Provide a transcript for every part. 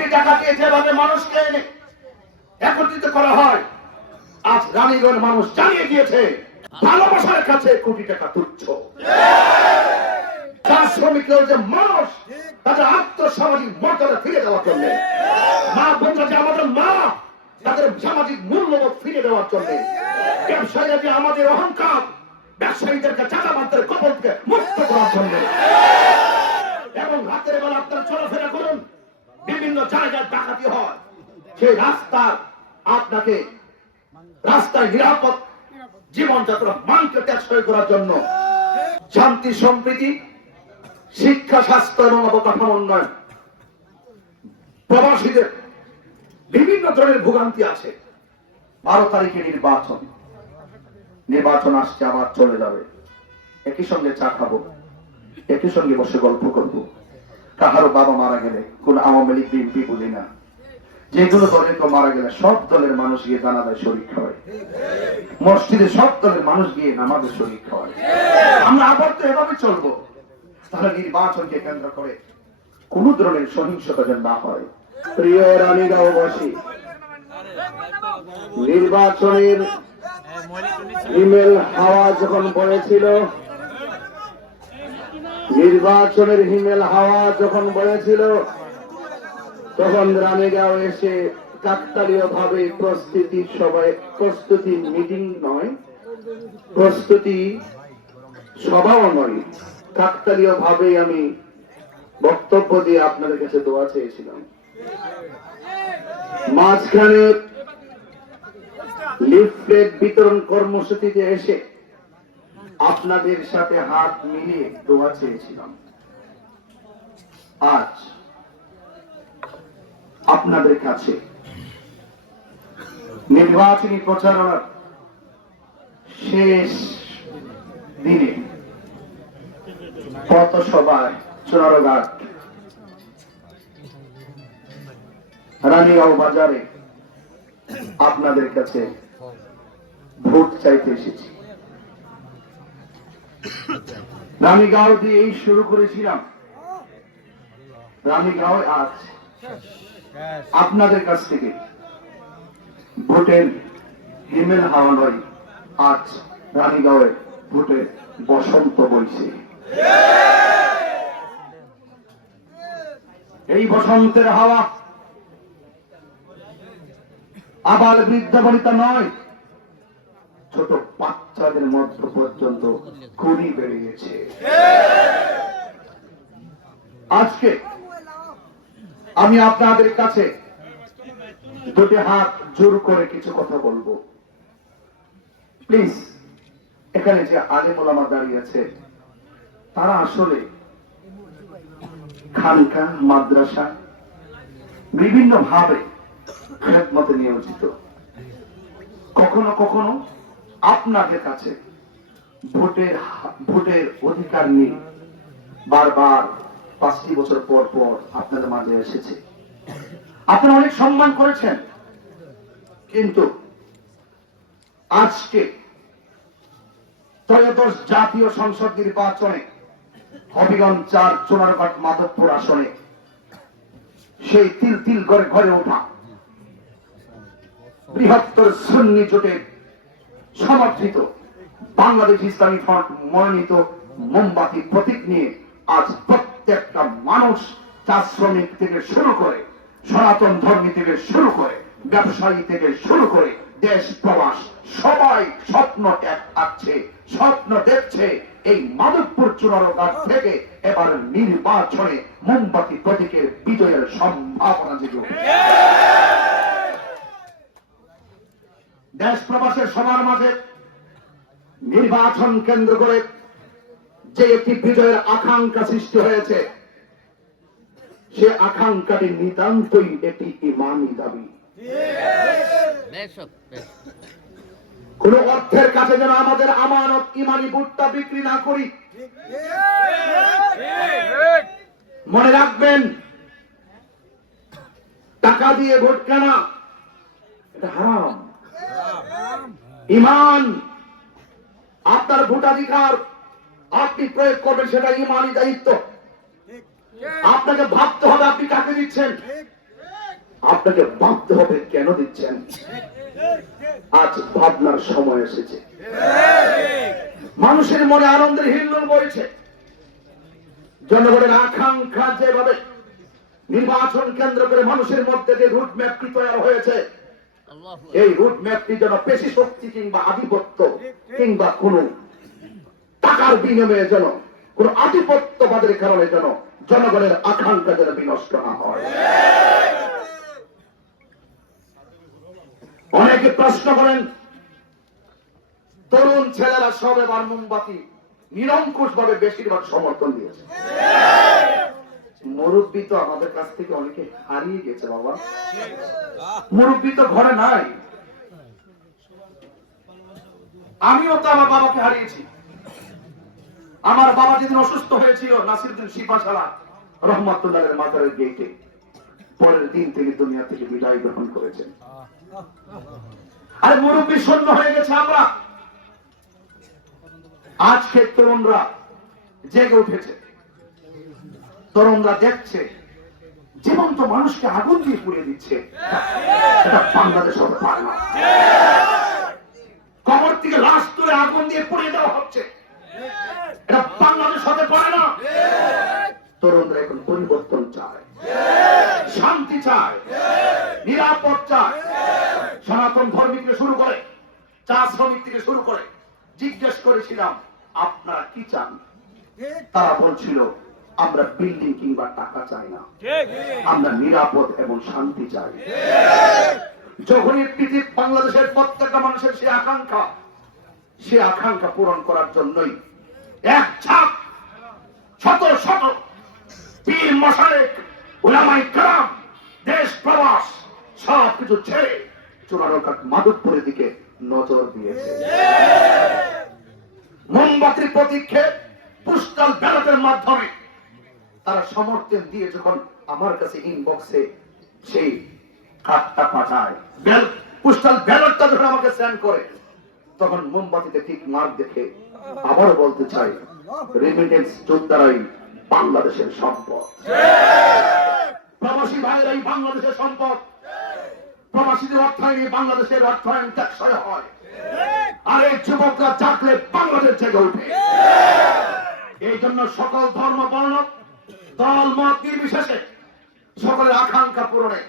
কোটি টাকা দিয়ে যেভাবে মানুষকে এনে একত্রিত করা হয়, আজ রানীগঞ্জ মানুষ জানিয়ে দিয়েছে ভালোবাসার কাছে কোটি টাকা তুচ্ছ। চা শ্রমিকরাও যে মানুষ, তাদের আত্মসামাজিক মর্যাদা ফিরে দেওয়ার জন্য, মা বোনরা যে আমাদের মা, তাদের সামাজিক মূল্যবোধ ফিরে দেওয়ার জন্য, ব্যবসায়ীরা যে আমাদের অহংকার, ব্যবসায়ীদেরকে চাঁদাবাজদের কবল থেকে মুক্ত করার জন্য, এবং রাতের বেলা আপনারা চলাফেরা করুন, বিভিন্ন জায়গায় ডাকাতি হয়, সেই রাস্তার আপনাকে রাস্তায় নিরাপদ জীবনযাত্রা মানকে টেকসই করার জন্য শান্তি সম্প্রীতি, শিক্ষা, স্বাস্থ্য এবং অবকাঠামো উন্নয়ন, প্রবাসীদের বিভিন্ন ধরনের ভোগান্তি আছে। 12 তারিখে নির্বাচন আসছে, আবার চলে যাবে। একই সঙ্গে চা খাবো, একই সঙ্গে বসে গল্প করব। কাহারো বাবা মারা গেলে কোন আওয়ামী লীগ বিএনপি বলি না, যেগুলো দলের কেউ মারা গেলে সব দলের মানুষ গিয়ে জানাজায় শরীক হয়, মসজিদে সব দলের মানুষ গিয়ে নামাজে শরীক হয়। আমরা আবার তো এভাবে চলবো। তাহলে নির্বাচনকে কেন্দ্র করে কোন ধরনের সহিংসতা যেন না হয়। প্রিয় রানীগাঁওবাসী, নির্বাচনের হিমেল হাওয়া যখন বয়েছিল, তখন রানীগাঁও এসে কাকতালীয় ভাবে প্রস্তুতি মিটিং নয়, প্রস্তুতি সভাও নয়, কাকতালীয় ভাবে আমি বক্তব্য দিয়ে আপনাদের কাছে দোয়া চেয়েছিলাম। মাঝখানে লিফলেট বিতরণ কর্মসূচিতে এসে আপনাদের সাথে হাত মিলিয়ে দোয়া চেয়েছিলাম। আজ আপনাদের কাছে নির্বাচনী প্রচারণার শেষ দিনে পথসভায় চুনারঘাট রানীগাঁও বাজারে আপনাদের কাছে ভোট চাইতে এসেছি। রানীগাঁও দিয়েই শুরু করেছিলাম। রানীগাঁও আজ আপনাদের কাছ থেকে ভোটের হিমেল হাওয়া নয়, আজ রানীগাঁওয়ে ভোটের বসন্ত বইছে। এই বসন্তের হাওয়া আবার বৃদ্ধ বনিতা নয়, ছোট বাচ্চাদের মধ্য পর্যন্ত খুবই বেড়ে গেছে। আজকে আমি আপনাদের কাছে দুটি হাত জোর করে কিছু কথা বলবো। প্লিজ, এখানে যে আলেম ওলামা দাঁড়িয়ে আছে, তারা আসলে খানকা, মাদ্রাসা বিভিন্ন ভাবে খেদমতে নিয়োজিত। কখনো কখনো আপনাদের কাছে ভোটের অধিকার নিয়ে বারবার 5টি বছর পর পর আপনাদের মাঝে এসেছে। আপনারা অনেক সম্মান করেছেন, কিন্তু আজকে ত্রয়োদশ জাতীয় সংসদ নির্বাচনে হবিগঞ্জ 4 চুনারঘাট মাধবপুর আসনে সেই তিল তিল করে ঘরে ওঠা বৃহত্তর সুন্নি জোটের সমর্থিত বাংলাদেশ ইসলামী ফ্রন্ট মনোনীত মোমবাতি প্রতীক নিয়ে আজ প্রত্যেকটা মানুষ, চা শ্রমিক থেকে শুরু করে, সনাতন ধর্মী থেকে শুরু করে, ব্যবসায়ী থেকে শুরু করে, দেশ প্রবাস সবাই স্বপ্ন থাকছে, স্বপ্ন দেখছে এই মাধবপুর চুনারঘাট থেকে এবার নির্বাচনে মোমবাতি প্রতীকের বিজয়ের সম্ভাবনা জেগে উঠবে। দেশ প্রবাসের সবার মাঝে নির্বাচন কেন্দ্র করে যে একটি বিজয়ের আকাঙ্ক্ষা সৃষ্টি হয়েছে, সে আকাঙ্ক্ষাটি নিতান্তই এটি ইমানি দাবি। কোন অর্থের কাছে যেন আমাদের আমানত ইমানি ভোটটা বিক্রি না করি। মনে রাখবেন, টাকা দিয়ে ভোট কেনা এটা হারাম। ইমান, আপনার ভোটাধিকার আপনি প্রয়োগ করবেন, সেটা ইমানি দায়িত্ব। আপনাকে ভাবতে হবে আপনি কাকে দিচ্ছেন। আপনাকে ভাবতে হবে কেন দিচ্ছেন। আজ ভাবনার সময় এসেছে। মানুষের মনে আনন্দের হিল্লোল বইছে। জনগণের আকাঙ্ক্ষা যেভাবে নির্বাচন কেন্দ্র করে মানুষের মধ্যে যে রুট ম্যাপটি তৈরি হয়েছে, এই রুট ম্যাপটি যেন পেশি শক্তি কিংবা আধিপত্য কিংবা কোন টাকার বিনিময়ে যেন কোন আধিপত্যবাদের কারণে যেন জনগণের আকাঙ্ক্ষা যেন বিনষ্ট না হয়। অনেকে প্রশ্ন করেন, তরুণ ছেলেরা সব এবার মোমবাতি নিরঙ্কুশ ভাবে বেশিরভাগ সমর্থন দিয়েছে। মুরব্বী তো আমাদের কাছ থেকে অনেকে হারিয়ে গেছে বাবা। মুরব্বী তো ঘরে নাই। আমিও তো আমার বাবাকে হারিয়েছি। আমার বাবা যেদিন অসুস্থ হয়েছিল নাসিরউদ্দিন শিপাশালা রহমাতুল্লাহের মাজারের গেটে, পরের দিন থেকে দুনিয়া থেকে বিদায় গ্রহণ করেছেন। আরে মুরব্বী শূন্য হয়ে গেছে আমরা। আজকে তরুণরা জেগে উঠেছে। তরুণরা দেখছে জীবন্ত মানুষকে আগুন দিয়ে পুড়িয়ে দিচ্ছে। এটা বাংলাদেশ হতে পারে না। কবর থেকে লাশ তুলে আগুন দিয়ে পুড়িয়ে দেওয়া হচ্ছে। এটা বাংলাদেশ হতে পারে না। তরুণরা এখন পরিবর্তন চায়, শান্তি চায়, নিরাপদ চায়। সনাতন ধর্মী থেকে শুরু করে চা শ্রমিক থেকে শুরু করে জিজ্ঞেস করেছিলাম আপনারা কি চান। তারা বলছিল আমরা বিল্ডিং কিংবা টাকা চাই না, আমরা নিরাপদ এবং শান্তি চাই। যখনই পৃথিবী বাংলাদেশের প্রত্যেকটা মানুষের সে আকাঙ্ক্ষা পূরণ করার জন্যই এক ছাপ শত শত পীর মশায়েখ উলামায়ে কেরাম দেশ প্রবাস সবকিছু ছেড়ে চুনারঘাট মাধবপুরের দিকে নজর দিয়েছে। মোমবাতির প্রতীক্ষে পোস্টাল ব্যালটের মাধ্যমে তারা সমর্থন দিয়ে যখন আমার কাছে ইনবক্সে সেই কার্ডটা পাঠায়, পোস্টাল ব্যালটটা যখন আমাকে সেন্ড করে, তখন মোমবাতিতে ঠিক মার্ক দেখে আবার বলতে চাই, রেমিটেন্স যোদ্ধারাই বাংলাদেশের সম্পদ। প্রবাসী ভাইয়েরাই বাংলাদেশের সম্পদ। প্রবাসীদের অর্থায়নে বাংলাদেশের অর্থায়ন টেকসই হয়। আর এই যুবকরা জাগলে বাংলাদেশ জেগে ওঠে। এই জন্য সকল ধর্ম বর্ণ দল মত নির্বিশেষে সকলের আকাঙ্ক্ষা পূরণে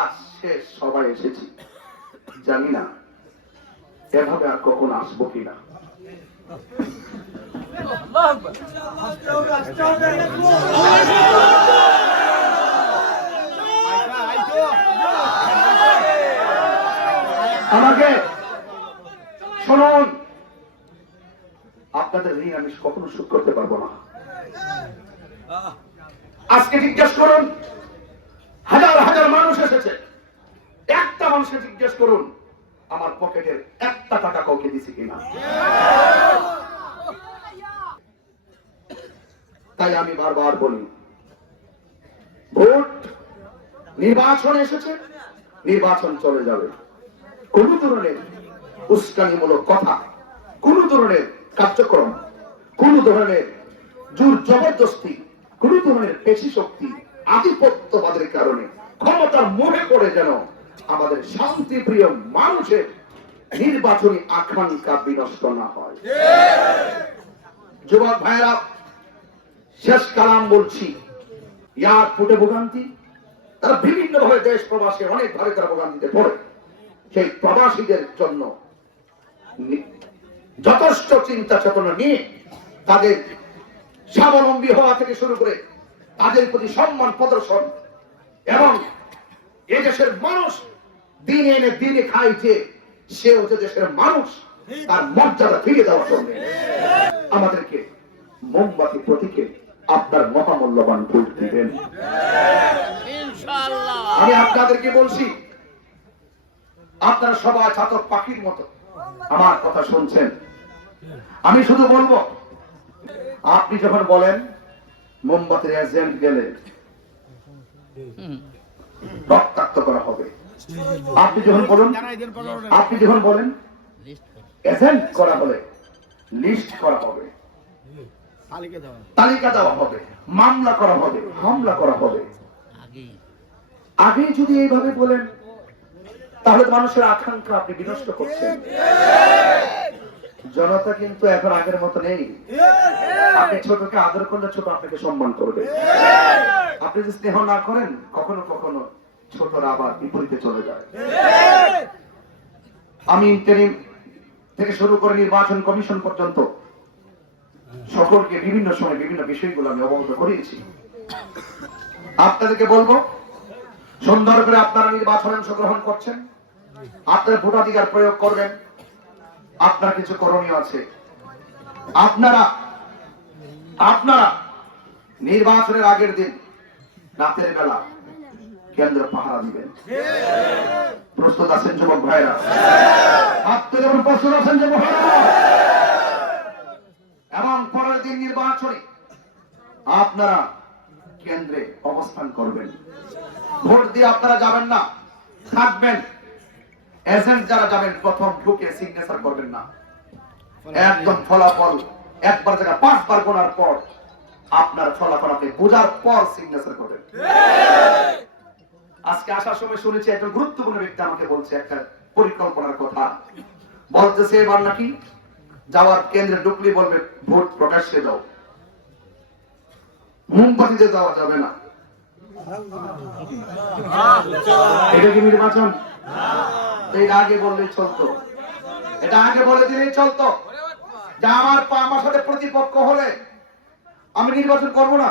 আজ শেষ সবাই এসেছি। জানি না এভাবে আর কখন আসবো কিনা। আমাকে শুনুন, আপনাদের ঋণ আমি কখনো শোধ করতে পারবো না। আজকে জিজ্ঞেস করুন, হাজার হাজার মানুষ এসেছে, একটা মানুষকে জিজ্ঞেস করুন আমার পকেটের একটা টাকা কাউকে দিছি কিনা। তাই আমি বারবার বলি, ভোট নির্বাচন এসেছে, নির্বাচন চলে যাবে। কোন ধরনের উস্কানিমূলক কথা, কোন ধরনের কার্যক্রম, কোন ধরনের জোর জবরদস্তি, কোন ধরনের পেশি শক্তি, আধিপত্যবাদের কারণে ক্ষমতার মোহে পড়ে যেন আমাদের শান্তিপ্রিয় মানুষের নির্বাচনী আকাঙ্ক্ষা বিনষ্ট না হয়। যুবক ভাইরা, শেষ কালাম বলছি, এয়ারপোর্টে ভোগান্তি, তারা বিভিন্ন ভাবে দেশ প্রবাসে অনেক ভাবে তারা ভোগান্তিতে পড়ে। সেই প্রবাসীদের জন্য যথেষ্ট চিন্তা চেতনা নিয়ে তাদের স্বাবলম্বী হওয়া থেকে শুরু করে তাদের প্রতি সম্মান প্রদর্শন এবং এই দেশের মানুষ দিনে এনে দিনে খায় যে সে হচ্ছে দেশের মানুষ, তার মর্যাদা ফিরিয়ে দেওয়ার জন্য আমাদেরকে মোমবাতি প্রতীকে আপনার মহামূল্যবান ভোট দিবেন। আমি আপনাদেরকে বলছি, আপনারা সবাই চাতক পাখির মতো আমার কথা শুনছেন। আমি শুধু বলবো, আপনি যখন বলেন মোমবাতির এজেন্ট গেলে রক্তাক্ত করা হবে, আপনি যখন বলেন এজেন্ট করা হলে লিস্ট করা হবে, তালিকা দেওয়া হবে, মামলা করা হবে, হামলা করা হবে, আগে যদি এইভাবে বলেন তাহলে মানুষের আকাঙ্ক্ষা আপনি বিনষ্ট করছেন। জনতা কিন্তু এখন আগের মতো নেই। আপনি ছোটকে আদর করলে ছোট আপনাকে সম্মান করবে। আপনি যদি স্নেহ না করেন কখনো কখনো ছোটরা আবার বিপরীতে চলে যায়। আমি ইন্টারিম থেকে শুরু করে নির্বাচন কমিশন পর্যন্ত সকলকে বিভিন্ন সময় বিভিন্ন বিষয়গুলো আমি অবগত করিয়েছি। আপনাদেরকে বলবো, সুন্দর করে আপনারা নির্বাচনে অংশগ্রহণ করছেন, আপনার ভোটাধিকার প্রয়োগ করবেন। আপনার কিছু করণীয় আছে। আপনারা নির্বাচনের আগের দিন রাতের বেলা কেন্দ্র পাহারা দিবেন। প্রস্তুত আছেন যুবক ভাইরা? প্রস্তুত আছেন যুবক ভাইরা? এবং পরের দিন নির্বাচনে আপনারা কেন্দ্রে অবস্থান করবেন। ভোট দিয়ে আপনারা যাবেন না, থাকবেন। এজেন্ট যারা যাবেন প্রথম ঢুকে সিগনেচার করবেন না। একদম ফলাফল একবার জায়গা 5 বার গোনার পর আপনার ফলাফল আপনি বোঝার পর সিগনেচার করবেন। আজকে আসার সময় শুনেছি একজন গুরুত্বপূর্ণ ব্যক্তি আমাকে বলছে একটা পরিকল্পনার কথা। বলতেছে এবার নাকি যাওয়ার কেন্দ্রে ঢুকলে বলবে ভোট প্রকাশ্যে যাও, মোমবাতিতে যাওয়া যাবে না। এটা কি নির্বাচন? এটা আগে বললেই চলতো, এটা আগে বলে দিলেই চলতো যে আমার সাথে প্রতিপক্ষ হলে আমি নির্বাচন করব না,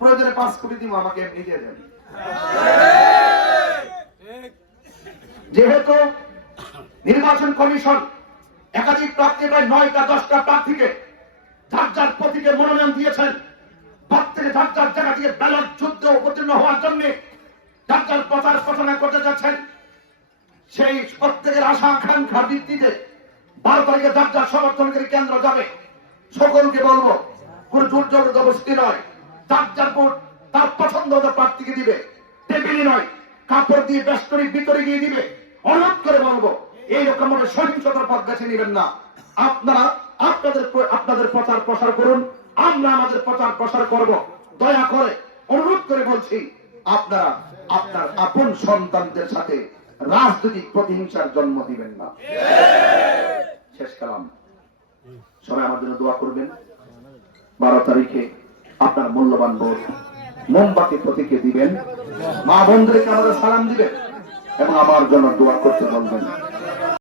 প্রয়োজনে 5 কোটি দিব, আমাকে এমনি দিয়ে দেন। যেহেতু নির্বাচন কমিশন একাধিক প্রার্থী প্রায় 9টা 10টা প্রার্থীকে যার যার প্রতীকে মনোনয়ন দিয়েছেন, প্রত্যেকে যার যার জায়গা থেকে ব্যালট যুদ্ধে অবতীর্ণ হওয়ার জন্য যার যার প্রচার প্রচারণা করতে যাচ্ছেন, সেই প্রত্যেকের আশা আকাঙ্ক্ষার ভিত্তিতে 12 তারিখে যার যার সমর্থনকারী কেন্দ্র যাবে। সকলকে বলবো কোন জোর জবরদস্তি নয়, যার যার ভোট তার পছন্দ মতো প্রার্থীকে দিবে। টেবিলি নয়, কাপড় দিয়ে বেষ্টনী ভিতরে গিয়ে দিবে। অনুরোধ করে বলবো এইরকম ভাবে সহিংসতার পথ বেছে নেবেন না। আপনারা আপনাদের প্রচার প্রসার করুন, আমরা আমাদের প্রচার প্রসার করব। দয়া করে অনুরোধ করে বলছি, আপনারা আপনার আপন সন্তানদের সাথে রাজনৈতিক প্রতিহিংসার জন্ম দিবেন না। শেষ কালাম, সবাই আমার জন্য দোয়া করবেন। 12 তারিখে আপনার মূল্যবান ভোট মোমবাতি প্রতীকে দিবেন। মা বোনদেরকে আমাদের সালাম দিবেন এবং আমার জন্য দোয়া করতে বলবেন।